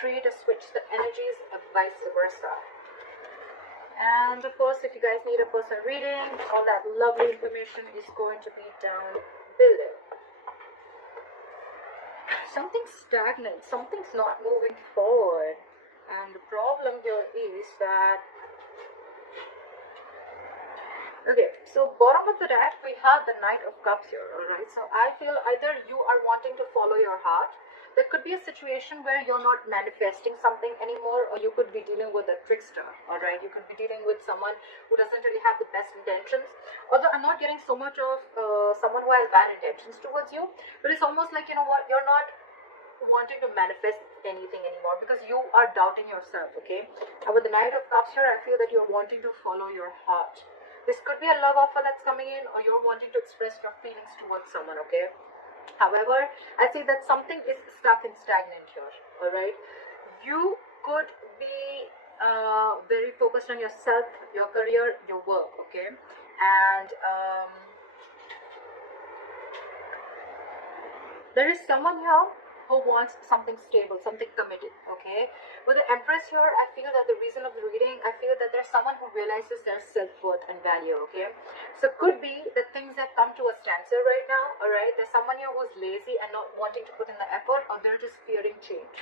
free to switch the energies, vice versa. And of course, if you guys need a personal reading, all that lovely information is going to be down below. Something's stagnant, something's not moving forward. And the problem here is that, okay, so bottom of the deck, we have the Knight of Cups here, alright? So I feel either you are wanting to follow your heart. There could be a situation where you're not manifesting something anymore, or you could be dealing with a trickster, alright? You could be dealing with someone who doesn't really have the best intentions. Although I'm not getting so much of someone who has bad intentions towards you, but it's almost like, you know what, you're not wanting to manifest anything anymore because you are doubting yourself, okay? And with the Knight of Cups here, I feel that you're wanting to follow your heart. This could be a love offer that's coming in, or you're wanting to express your feelings towards someone, okay? However, I say that something is stuck and stagnant here, alright? You could be very focused on yourself, your career, your work, okay? And there is someone here who wants something stable, something committed, okay? With the Empress here, I feel that the reason of the reading, I feel that there's someone who realizes their self-worth and value, okay? So could be that things have come to a standstill right now, alright? There's someone here who's lazy and not wanting to put in the effort, or they're just fearing change.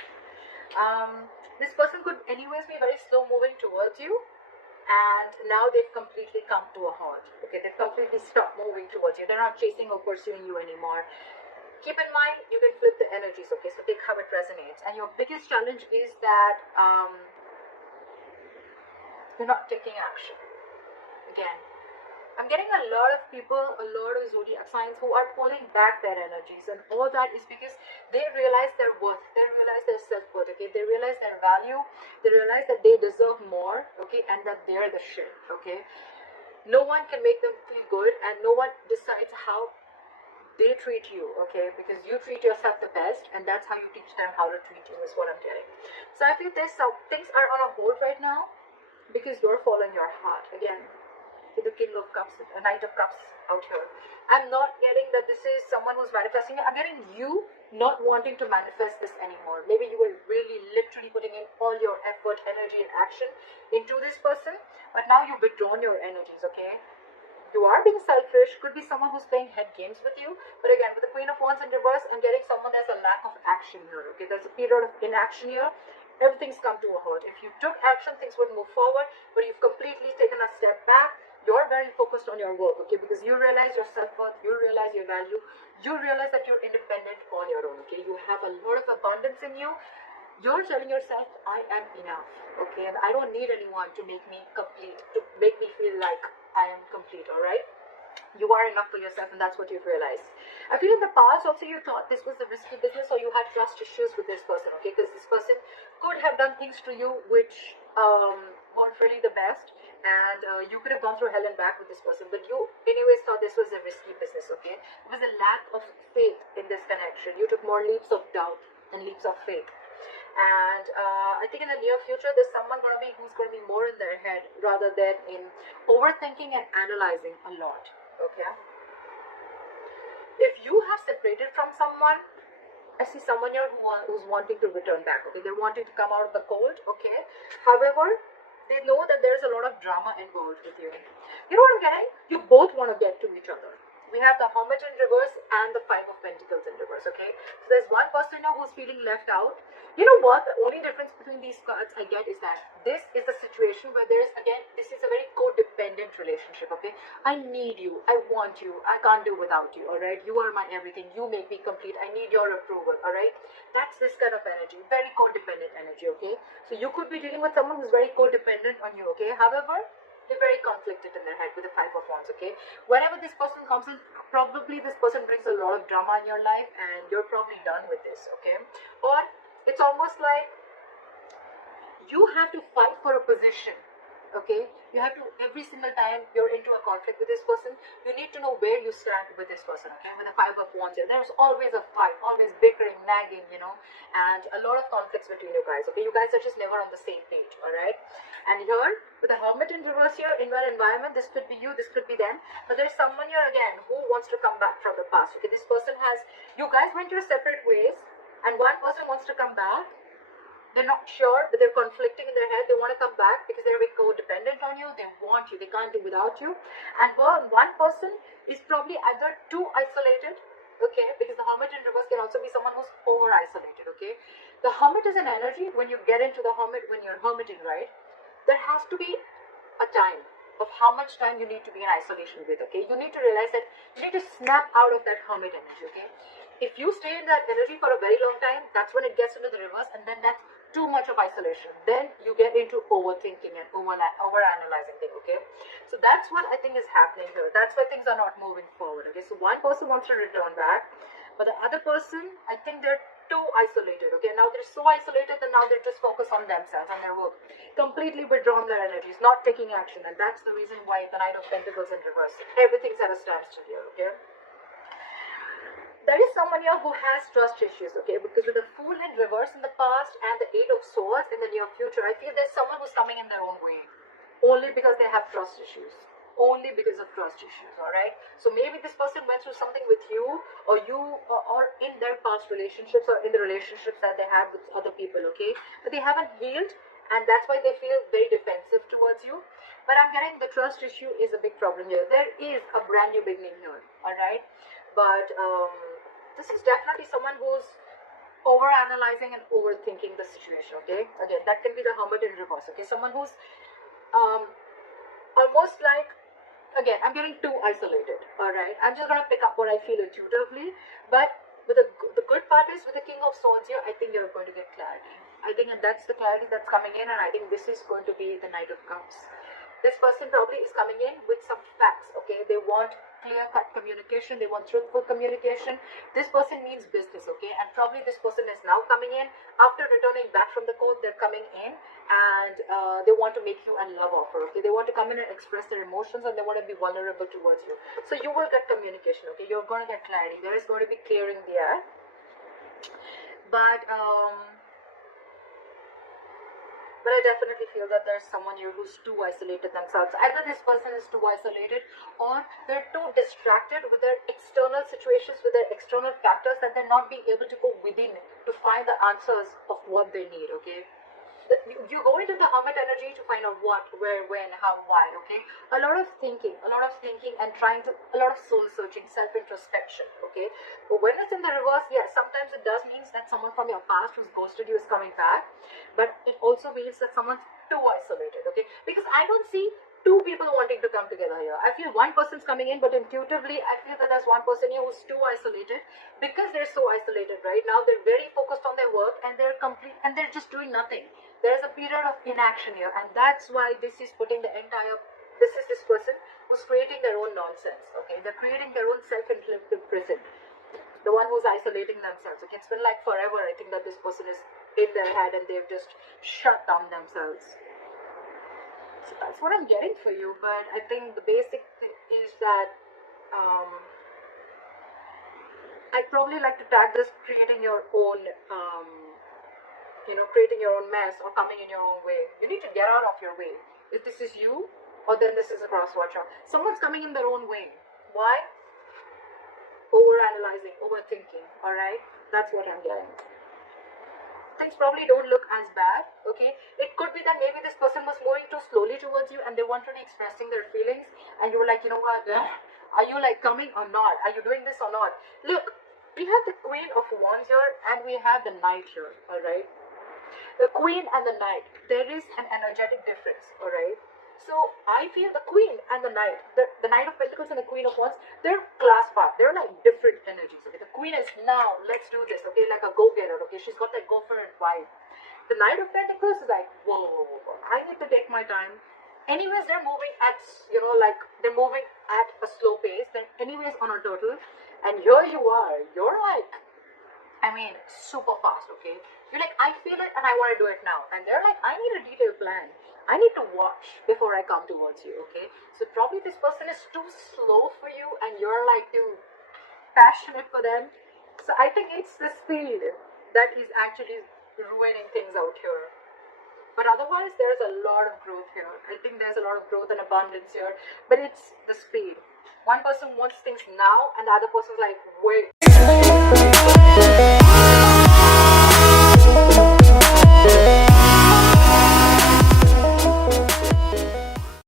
This person could anyways be very slow moving towards you, and now they've completely come to a halt, okay? They've completely stopped moving towards you. They're not chasing or pursuing you anymore. Keep in mind, you can flip the energies, okay? So take how it resonates. And your biggest challenge is that you're not taking action. Again, I'm getting a lot of people, a lot of zodiac signs who are pulling back their energies. And all that is because they realize their worth. They realize their self-worth, okay? They realize their value. They realize that they deserve more, okay? And that they're the shit, okay? No one can make them feel good, and no one decides how they treat you, okay? Because you treat yourself the best, and that's how you teach them how to treat you, is what I'm getting. So I feel this, things are on a hold right now because you're following your heart. Again, with the King of Cups, a Knight of Cups out here. I'm not getting that this is someone who's manifesting it. I'm getting you not wanting to manifest this anymore. Maybe you were really literally putting in all your effort, energy, and action into this person, but now you've withdrawn your energies, okay? You are being selfish. Could be someone who's playing head games with you. But again, with the Queen of Wands in reverse, I'm getting someone there's a lack of action here, okay? There's a period of inaction here. Everything's come to a halt. If you took action, things would move forward, but you've completely taken a step back. You're very focused on your work, okay? Because you realize your self-worth, you realize your value, you realize that you're independent on your own, okay? You have a lot of abundance in you. You're telling yourself, I am enough, okay? And I don't need anyone to make me complete, to make me feel like I am complete, alright? You are enough for yourself, and that's what you've realized. I feel in the past also you thought this was a risky business, or you had trust issues with this person, okay? Because this person could have done things to you which weren't really the best, and you could have gone through hell and back with this person, but you anyways thought this was a risky business, okay? There was a lack of faith in this connection. You took more leaps of doubt and leaps of faith. And I think in the near future, there's someone who's going to be more in their head rather than in overthinking and analyzing a lot, okay? If you have separated from someone, I see someone here who's wanting to return back, okay? They're wanting to come out of the cold, okay? However, they know that there's a lot of drama involved with you. You know what I'm getting? You both want to get to each other. We have the Hermit in reverse and the Five of Pentacles in reverse, okay? So there's one person now who's feeling left out. You know what? The only difference between these cards I get is that this is the situation where there's, again, this is a very codependent relationship, okay? I need you. I want you. I can't do without you, all right? You are my everything. You make me complete. I need your approval, all right? That's this kind of energy, very codependent energy, okay? So you could be dealing with someone who's very codependent on you, okay? However, they're very conflicted in their head with the Five of Wands, okay? Whenever this person comes in, probably this person brings a lot of drama in your life, and you're probably done with this, okay? Or it's almost like you have to fight for a position, okay? You have to, every single time you're into a conflict with this person, you need to know where you stand with this person, okay? With the Five of Wands here, there's always a fight, always bickering, nagging, you know, and a lot of conflicts between you guys, okay? You guys are just never on the same page, all right? And here, with the Hermit in reverse here, in your environment, this could be you, this could be them, but there's someone here again who wants to come back from the past, okay? This person has, you guys went your separate ways, and one person wants to come back. They're not sure, but they're conflicting in their head. They want to come back because they're a bit codependent on you. They want you. They can't do without you. And one person is probably either too isolated, okay, because the hermit in reverse can also be someone who's over isolated, okay. The hermit is an energy. When you get into the hermit, when you're hermiting, right, there has to be a time of how much time you need to be in isolation with, okay. You need to realize that you need to snap out of that hermit energy, okay. If you stay in that energy for a very long time, that's when it gets into the reverse, and then that's too much of isolation. Then you get into overthinking and over-analyzing things, okay. So that's what I think is happening here. That's why things are not moving forward, okay. So one person wants to return back, but the other person, I think they're too isolated, okay. Now they're so isolated that now they're just focused on themselves and their work, completely withdrawn their energies, not taking action. And that's the reason why the Knight of Pentacles in reverse, everything's at a standstill here, okay. There is someone here who has trust issues, okay, because with the Fool in reverse in the past and the Eight of Swords in the near future, I feel there's someone who's coming in their own way, only because they have trust issues. Only because of trust issues, alright? So maybe this person went through something with you, or in their past relationships, or in the relationships that they had with other people, okay? But they haven't healed, and that's why they feel very defensive towards you. But I'm getting the trust issue is a big problem here. There is a brand new beginning here, alright? But this is definitely someone who's over-analyzing and overthinking the situation, okay? Again, that can be the Hermit in reverse, okay? Someone who's almost like, again, I'm getting too isolated, alright? I'm just going to pick up what I feel intuitively, but with the good part is with the King of Swords here, I think you're going to get clarity. I think that's the clarity that's coming in, and I think this is going to be the Knight of Cups. This person probably is coming in with some facts, okay? They want clear-cut communication, they want truthful communication. This person means business, okay? And probably this person is now coming in, after returning back from the court, they're coming in, and they want to make you a love offer, okay? They want to come in and express their emotions, and they want to be vulnerable towards you. So you will get communication, okay? You're going to get clarity. There is going to be clearing there. But I definitely feel that there's someone here who's too isolated themselves. Either this person is too isolated, or they're too distracted with their external situations, with their external factors, that they're not being able to go within to find the answers of what they need, okay? You go into the Hermit energy to find out what, where, when, how, why, okay? A lot of thinking and a lot of soul searching, self-introspection, okay? But when it's in the reverse, yes, sometimes it does mean that someone from your past who's ghosted you is coming back, but it also means that someone's too isolated, okay? Because I don't see two people wanting to come together here. I feel one person's coming in, but intuitively, I feel that there's one person here who's too isolated. Because they're so isolated right now, they're very focused on their work, and they're just doing nothing. There's a period of inaction here, and that's why this is putting this person who's creating their own nonsense, okay? They're creating their own self-inflicted prison. The one who's isolating themselves, okay? It's been like forever, I think, that this person is in their head and they've just shut down themselves. So that's what I'm getting for you, but I think the basic thing is that I'd probably like to tag this creating your own creating your own mess or coming in your own way. You need to get out of your way. If this is you, or then this is a cross-watcher. Someone's coming in their own way. Why? Over-analyzing, overthinking, alright? That's what I'm getting. Things probably don't look as bad, okay? It could be that maybe this person was moving too slowly towards you and they weren't really expressing their feelings, and you were like, you know what, are you like coming or not? Are you doing this or not? Look, we have the Queen of Wands here and we have the Knight here, alright? The Queen and the Knight, there is an energetic difference, alright? So I feel the Queen and the Knight, the Knight of Pentacles and the Queen of Wands, they're class part. They're like different energies, okay? The Queen is now, let's do this, okay? Like a go-getter, okay? She's got that go-for-it vibe. The Knight of Pentacles is like, whoa, I need to take my time. Anyways, they're moving at, they're moving at a slow pace. They're anyways on a turtle. And here you are, you're like, super fast, okay? You're like, I feel it and I want to do it now. And they're like, I need a detailed plan. I need to watch before I come towards you, okay? So probably this person is too slow for you and you're like too passionate for them. So I think it's the speed that is actually ruining things out here. But otherwise, there's a lot of growth here. I think there's a lot of growth and abundance here. But it's the speed. One person wants things now and the other person's like, wait.